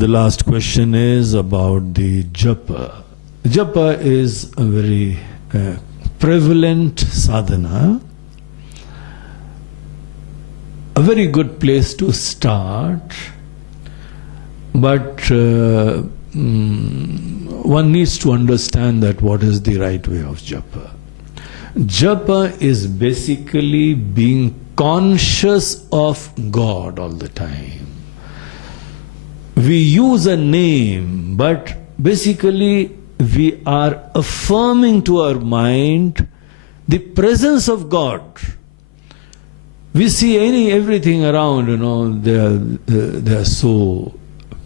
The last question is about the Japa. Japa is a very prevalent sadhana, a very good place to start, but one needs to understand that what is the right way of Japa. Japa is basically being conscious of God all the time. We use a name, but basically we are affirming to our mind the presence of God. We see everything around, they are so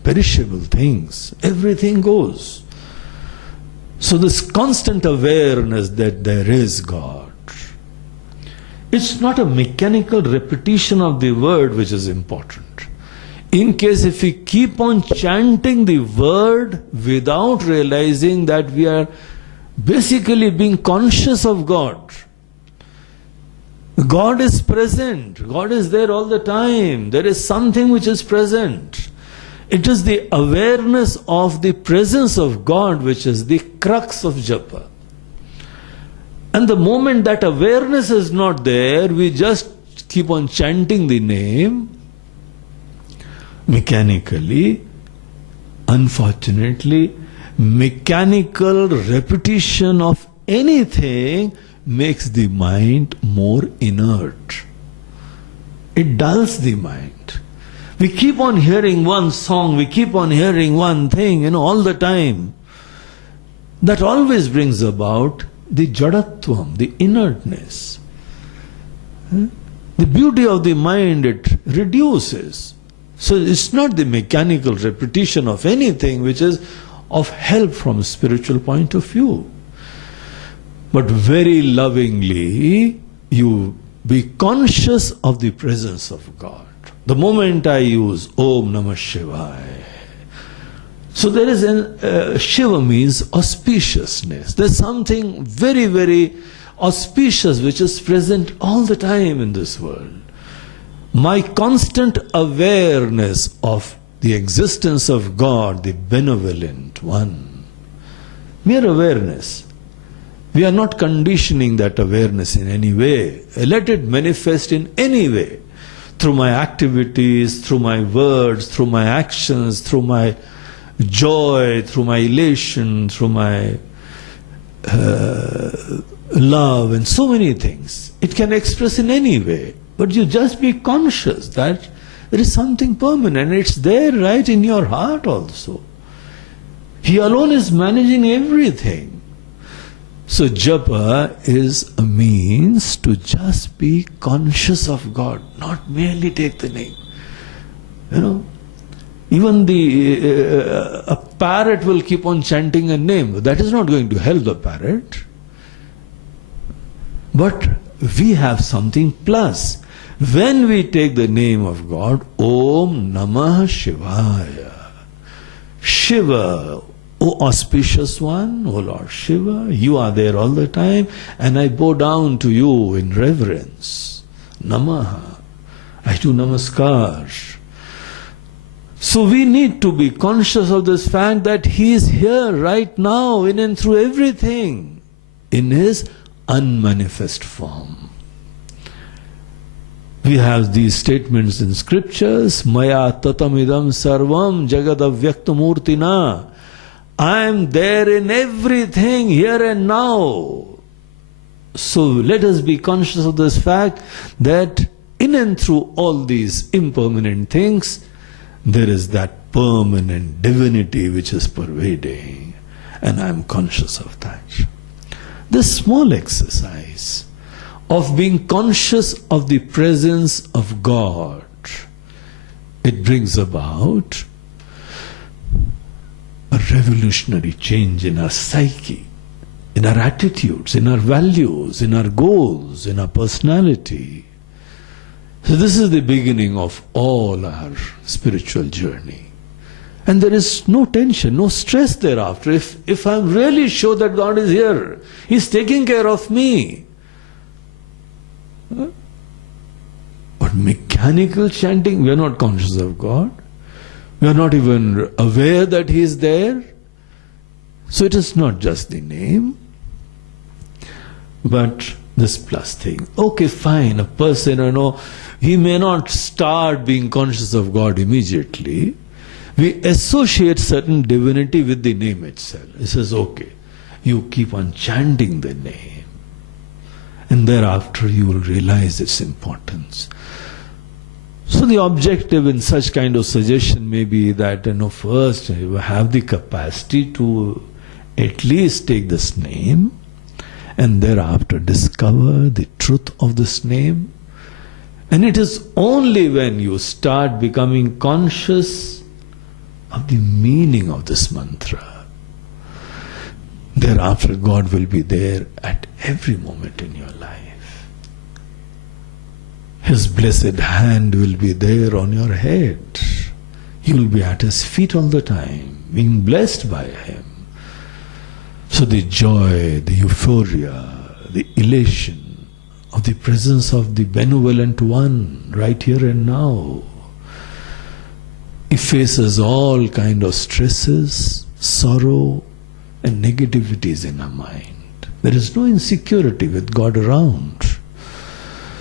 perishable things. Everything goes. So this constant awareness that there is God. It's not a mechanical repetition of the word which is important. In case if we keep on chanting the word without realizing that we are basically being conscious of God. God is present. God is there all the time. There is something which is present. It is the awareness of the presence of God which is the crux of Japa. And the moment that awareness is not there, we just keep on chanting the name mechanically. Unfortunately, mechanical repetition of anything makes the mind more inert. It dulls the mind. We keep on hearing one song, we keep on hearing one thing, all the time. That always brings about the jadatvam, the inertness. The beauty of the mind, it reduces. So it's not the mechanical repetition of anything which is of help from a spiritual point of view. But very lovingly, you be conscious of the presence of God. The moment I use Om Namah Shivaya, so there is Shiva means auspiciousness. There's something very, very auspicious which is present all the time in this world. My constant awareness of the existence of God, the benevolent one, mere awareness. We are not conditioning that awareness in any way. Let it manifest in any way. Through my activities, through my words, through my actions, through my joy, through my elation, through my love and so many things. It can express in any way. But you just be conscious that there is something permanent. It's there right in your heart also. He alone is managing everything. So Japa is a means to just be conscious of God, not merely take the name. Even a parrot will keep on chanting a name. That is not going to help the parrot. But we have something plus. When we take the name of God, Om Namah Shivaya. Shiva, O auspicious one, O Lord Shiva, you are there all the time, and I bow down to you in reverence. Namaha. I do namaskar. So we need to be conscious of this fact that He is here right now, in and through everything, in His unmanifest form. We have these statements in scriptures, Maya tatamidam sarvam jagadavyaktamurtina. I am there in everything, here and now. So let us be conscious of this fact that in and through all these impermanent things, there is that permanent divinity which is pervading. And I am conscious of that. This small exercise of being conscious of the presence of God, it brings about a revolutionary change in our psyche, in our attitudes, in our values, in our goals, in our personality. So this is the beginning of all our spiritual journey. And there is no tension, no stress thereafter. If I'm really sure that God is here, He's taking care of me. But mechanical chanting, we are not conscious of God. We are not even aware that He is there. So it is not just the name, but this plus thing. Okay, fine, a person, he may not start being conscious of God immediately. We associate certain divinity with the name itself. He says, okay, you keep on chanting the name, and thereafter you will realize its importance. So the objective in such kind of suggestion may be that, first you have the capacity to at least take this name, and thereafter discover the truth of this name. And it is only when you start becoming conscious of the meaning of this mantra, thereafter God will be there at every moment in your life. His blessed hand will be there on your head. You will be at His feet all the time, being blessed by Him. So the joy, the euphoria, the elation of the presence of the benevolent one right here and now effaces all kind of stresses, sorrow and negativities in our mind. There is no insecurity with God around.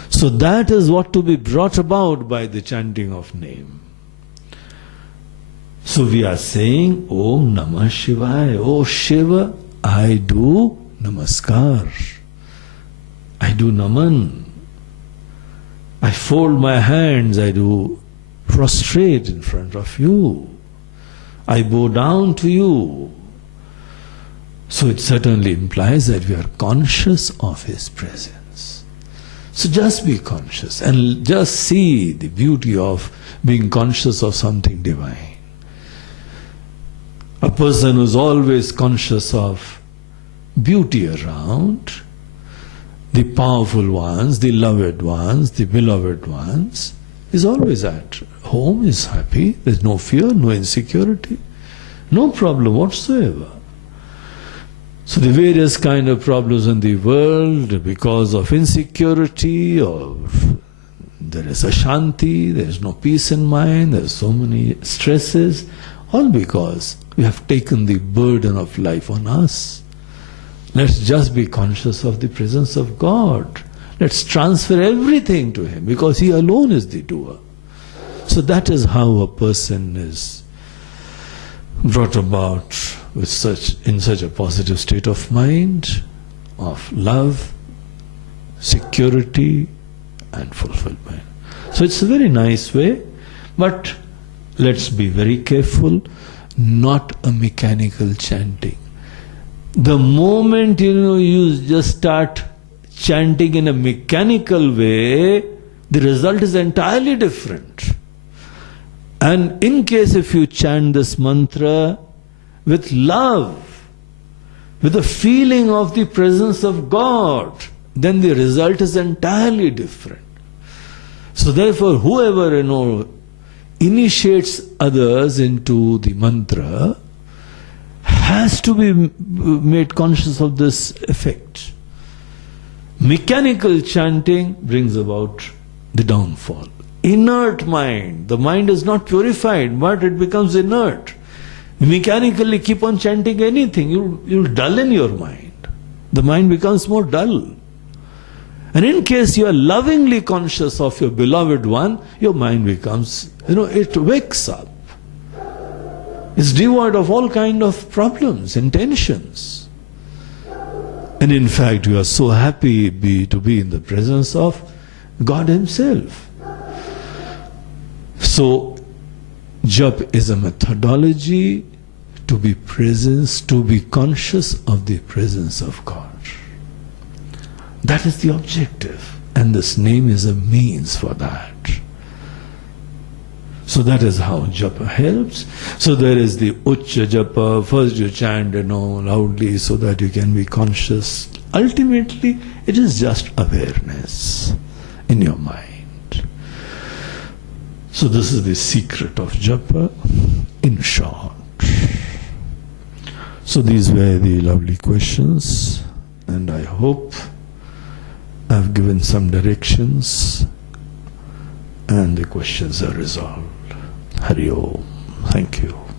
So that is what to be brought about by the chanting of name. So we are saying, Om Namah Shivaya, O Shiva, I do namaskar, I do naman, I fold my hands, I do prostrate in front of you, I bow down to you. So it certainly implies that we are conscious of His presence. So just be conscious and just see the beauty of being conscious of something divine. A person who is always conscious of beauty around, the powerful ones, the loved ones, the beloved ones, is always at home, is happy, there is no fear, no insecurity, no problem whatsoever. So the various kind of problems in the world because of insecurity, or there is ashanti, there is no peace in mind, there are so many stresses, all because we have taken the burden of life on us. Let's just be conscious of the presence of God. Let's transfer everything to Him, because He alone is the doer. So that is how a person is brought about with in such a positive state of mind, of love, security and fulfillment. So it's a very nice way, but let's be very careful, not a mechanical chanting. The moment you just start chanting in a mechanical way, the result is entirely different. And in case if you chant this mantra with love, with a feeling of the presence of God, then the result is entirely different. So therefore, whoever initiates others into the mantra has to be made conscious of this effect. Mechanical chanting brings about the downfall. Inert mind, the mind is not purified, but it becomes inert. Mechanically keep on chanting anything, you'll dull your mind. The mind becomes more dull. And in case you are lovingly conscious of your beloved one, your mind becomes, it wakes up. It's devoid of all kind of problems and tensions. And in fact, you are so happy to be in the presence of God Himself. So, Japa is a methodology to be present, to be conscious of the presence of God. That is the objective, and this name is a means for that. So that is how Japa helps. So there is the Ucca Japa, first you chant loudly so that you can be conscious. Ultimately, it is just awareness in your mind. So this is the secret of Japa in short. So these were the lovely questions, and I hope I have given some directions and the questions are resolved. Hari Om. Thank you.